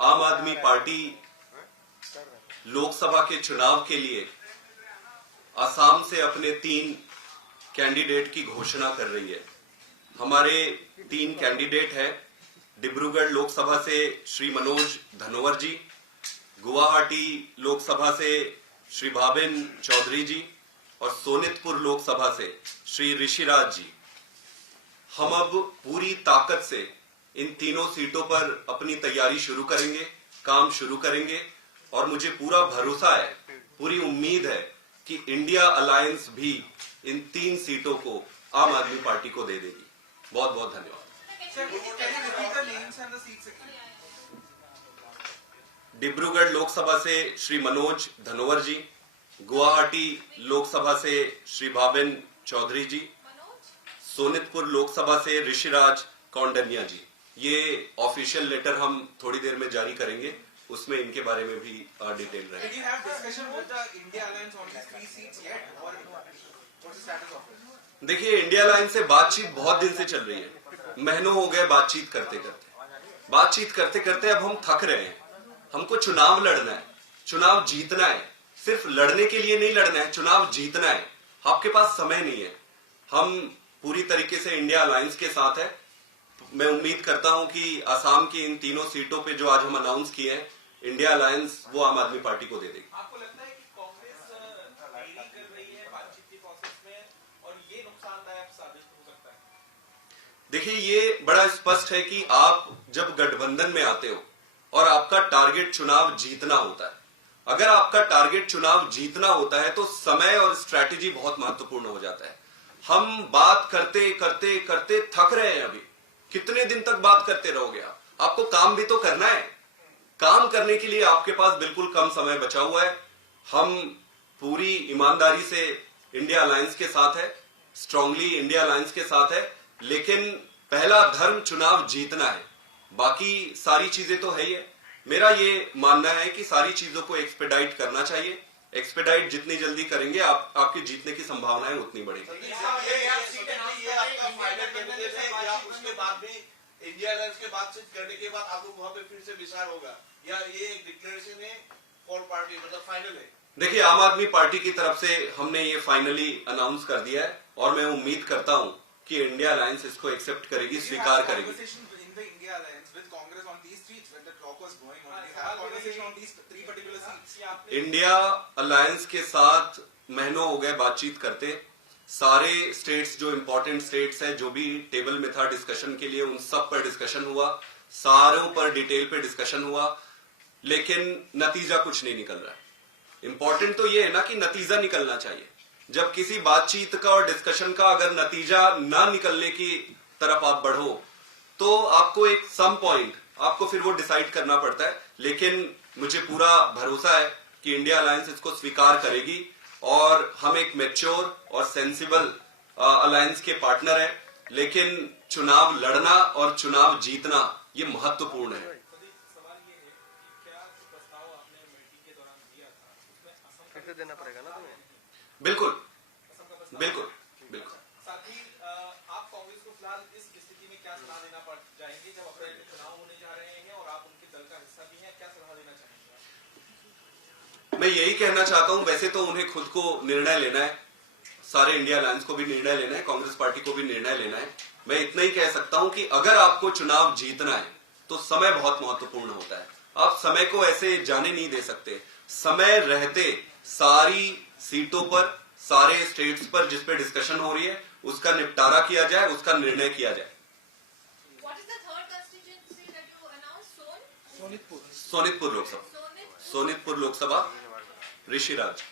आम आदमी पार्टी लोकसभा के चुनाव के लिए असम से अपने 3 कैंडिडेट की घोषणा कर रही है। हमारे 3 कैंडिडेट हैं। डिब्रूगढ़ लोकसभा से श्री मनोज धनोवर जी, गुवाहाटी लोकसभा से श्री भाबिन चौधरी जी और सोनितपुर लोकसभा से श्री ऋषिराज जी। हम अब पूरी ताकत से इन तीनों सीटों पर अपनी तैयारी शुरू करेंगे, काम शुरू करेंगे और मुझे पूरा भरोसा है, पूरी उम्मीद है कि इंडिया अलायंस भी इन 3 सीटों को आम आदमी पार्टी को दे देगी। बहुत बहुत धन्यवाद। डिब्रूगढ़ लोकसभा से श्री मनोज धनोवर जी, गुवाहाटी लोकसभा से श्री भाबिन चौधरी जी, सोनितपुर लोकसभा से ऋषिराज कौंडन्या जी। ये ऑफिशियल लेटर हम थोड़ी देर में जारी करेंगे, उसमें इनके बारे में भी डिटेल रहेगी। देखिए, इंडिया अलायंस से बातचीत बहुत दिन से चल रही है, महीनों हो गए बातचीत करते करते अब हम थक रहे हैं। हमको चुनाव लड़ना है, चुनाव जीतना है। सिर्फ लड़ने के लिए नहीं लड़ना है, चुनाव जीतना है। आपके पास समय नहीं है। हम पूरी तरीके से इंडिया अलायंस के साथ है। मैं उम्मीद करता हूं कि असम की इन 3 सीटों पे जो आज हम अनाउंस किए हैं, इंडिया अलायंस वो आम आदमी पार्टी को दे देगी। आपको लगता है कि कांग्रेस देरी कर रही है बातचीत के प्रोसेस में और ये नुकसानदायक साबित हो सकता है? देखिए, ये बड़ा स्पष्ट है कि आप जब गठबंधन में आते हो और आपका टारगेट चुनाव जीतना होता है, अगर आपका टारगेट चुनाव जीतना होता है तो समय और स्ट्रैटेजी बहुत महत्वपूर्ण हो जाता है। हम बात करते करते करते थक रहे हैं। अभी कितने दिन तक बात करते रहोगे आप? आपको काम भी तो करना है। काम करने के लिए आपके पास बिल्कुल कम समय बचा हुआ है। हम पूरी ईमानदारी से इंडिया अलायंस के साथ है, स्ट्रांगली इंडिया अलायंस के साथ है, लेकिन पहला धर्म चुनाव जीतना है। बाकी सारी चीजें तो है ही है। मेरा ये मानना है कि सारी चीजों को एक्सपेडाइट करना चाहिए। एक्सपेडाइट जितनी जल्दी करेंगे आपकी जीतने की संभावनाएं उतनी बढ़ेगी। इंडिया अलायंस के बातचीत करने के बाद आपको वहां पे फिर से विचार होगा या ये एक डिक्लेरेशन है फॉर पार्टी, मतलब फाइनल है? देखिए, आम आदमी पार्टी की तरफ से हमने ये फाइनली अनाउंस कर दिया है और मैं उम्मीद करता हूं कि इंडिया अलायंस इसको एक्सेप्ट करेगी, स्वीकार करेगी। इंडिया अलायंस के साथ महीनों हो गए बातचीत करते। सारे स्टेट्स, जो इंपॉर्टेंट स्टेट्स हैं, जो भी टेबल में था डिस्कशन के लिए, उन सब पर डिस्कशन हुआ, सारों पर डिटेल पे डिस्कशन हुआ, लेकिन नतीजा कुछ नहीं निकल रहा है। इंपॉर्टेंट तो ये है ना कि नतीजा निकलना चाहिए। जब किसी बातचीत का और डिस्कशन का अगर नतीजा ना निकलने की तरफ आप बढ़ो तो आपको एक सम पॉइंट आपको फिर वो डिसाइड करना पड़ता है। लेकिन मुझे पूरा भरोसा है कि इंडिया अलायंस इसको स्वीकार करेगी और हम एक मैच्योर और सेंसिबल अलायंस के पार्टनर हैं। लेकिन चुनाव लड़ना और चुनाव जीतना ये महत्वपूर्ण है। सवाल ये है कि क्या प्रस्ताव आपने मीटिंग के दौरान दिया था उसमें असम का देना पड़ेगा ना तुम्हें? बिल्कुल बिल्कुल बिल्कुल। साथ ही आप कांग्रेस को फिलहाल इस स्थिति में क्या सलाह देना चाहेंगे जब अप्रैल में चुनाव होने जा रहे हैं और आप उनके दल का हिस्सा भी हैं? क्या सलाह देना चाहेंगे? मैं यही कहना चाहता हूं, वैसे तो उन्हें खुद को निर्णय लेना है, सारे इंडिया अलायंस को भी निर्णय लेना है, कांग्रेस पार्टी को भी निर्णय लेना है। मैं इतना ही कह सकता हूं कि अगर आपको चुनाव जीतना है तो समय बहुत महत्वपूर्ण होता है। आप समय को ऐसे जाने नहीं दे सकते। समय रहते सारी सीटों पर, सारे स्टेट्स पर जिस पे डिस्कशन हो रही है उसका निपटारा किया जाए, उसका निर्णय किया जाए। सोनितपुर लोकसभा ऋषिराज।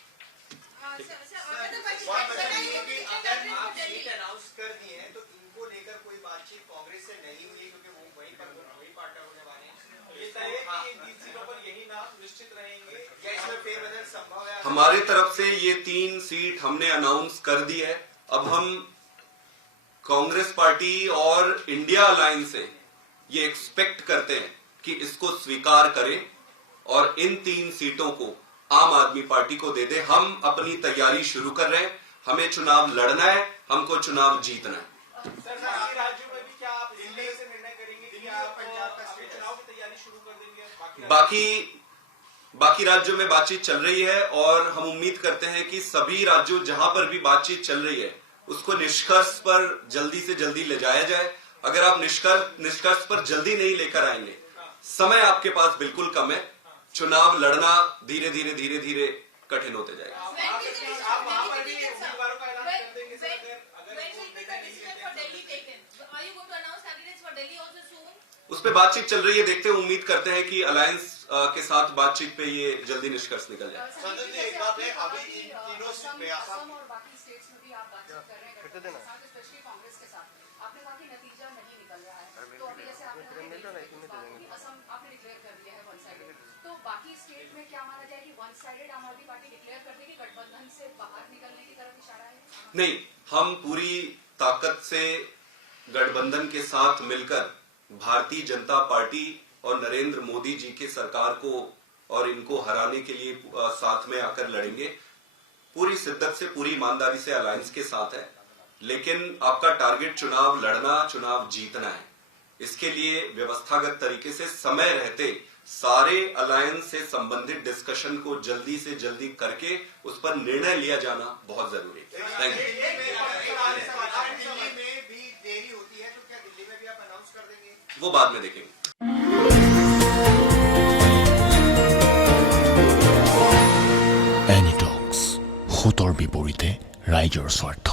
अनाउंस कर दिए हैं तो इनको लेकर कोई बातचीत कांग्रेस से नहीं हुई क्योंकि वो वही पार्टनर होने वाले हैं। ये तय है कि इन 3 सीटों पर यही नाम निश्चित रहेंगे या इसमें फेरबदल संभव है? हमारी तरफ से ये 3 सीट हमने अनाउंस कर दी है। अब हम कांग्रेस पार्टी और इंडिया अलायंस से ये एक्सपेक्ट करते हैं कि इसको स्वीकार करें और इन 3 सीटों को आम आदमी पार्टी को दे दे। हम अपनी तैयारी शुरू कर रहे हैं। हमें चुनाव लड़ना है, हमको चुनाव जीतना है। सर, राज्यों में भी क्या आप दिल्ली से निर्णय करेंगे कि आप पंजाब का चुनाव की तैयारी शुरू कर देंगे बाकी राज्यों में बातचीत चल रही है और हम उम्मीद करते हैं कि सभी राज्यों जहां पर भी बातचीत चल रही है उसको निष्कर्ष पर जल्दी से जल्दी ले जाया जाए। अगर आप निष्कर्ष पर जल्दी नहीं लेकर आएंगे, समय आपके पास बिल्कुल कम है, चुनाव लड़ना धीरे धीरे कठिन होते जाएगा। आप वहां पर भी उम्मीदवारों का ऐलान कर देंगे सर, अगर उस पे बातचीत चल रही है, देखते हैं, उम्मीद करते हैं कि अलायंस के साथ बातचीत पे ये जल्दी निष्कर्ष निकल जाए। संजय जी, एक बात है, अभी इन तीनों प्रयासों असम और बाकी स्टेट्स में भी आप बातचीत कर रहे हैं गठबंधन के साथ, स्पेशली कांग्रेस के साथ। आपने कहा कि नतीजा नहीं निकल रहा है, तो अभी जैसे आपने कहा कि असम आपने डिक्लेयर कर दिया है वन साइडेड, तो बाकी स्टेट में क्या माना जाए कि वन साइडेड आम आदमी पार्टी डिक्लेयर कर देगी, गठबंधन से बाहर निकलने की तरफ इशारा है? नहीं, हम पूरी ताकत से गठबंधन के साथ मिलकर भारतीय जनता पार्टी और नरेंद्र मोदी जी की सरकार को और इनको हराने के लिए साथ में आकर लड़ेंगे। पूरी शिद्दत से, पूरी ईमानदारी से अलायंस के साथ है, लेकिन आपका टारगेट चुनाव लड़ना, चुनाव जीतना है। इसके लिए व्यवस्थागत तरीके से समय रहते सारे अलायंस से संबंधित डिस्कशन को जल्दी से जल्दी करके उस पर निर्णय लिया जाना बहुत जरूरी है। Thank you. दिल्ली में भी देरी होती है, तो क्या दिल्ली में भी आप अनाउंस कर देंगे? वो बाद में देखेंगे। এনিটক্স, হুতৰ বিপৰীতে ৰাইজৰ স্বাৰ্থ।